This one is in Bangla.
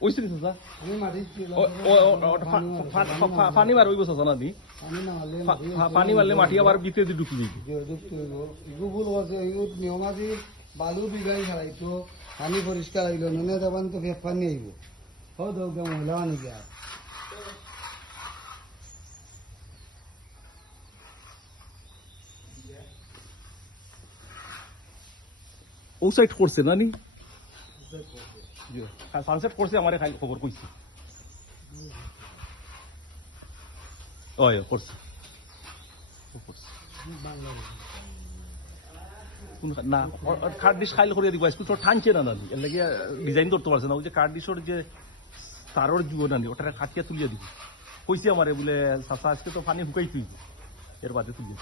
ওইছে নি চাচা পানি মার ওই বছর না দি পানি মারলে মাটি আবার ভিতরে দিয়ে ঢুকি যাইবে গুবুল আছে নিয়ম আজি বালু বিঘাই খেলাইতো পানি পরিষ্কার হইল নুনে যাবান তো ফের পানি আইব হো দোক মহিলা আনি গিয়া ও সাইড করছে না নি সানসেট করছে আমার খবর কইছে ওই করছে না কার্ড ডিশ খাইলে করে দিব স্কুল তো টানছে না নানি এর লাগে ডিজাইন করতে পারছে না ওই যে কার্ড ডিশর যে তারর যুগ নানি ওটা কাটিয়া তুলিয়া দিব কইছে আমারে বলে চাচা আজকে তো পানি হুকাই তুই এর বাদে তুলিয়া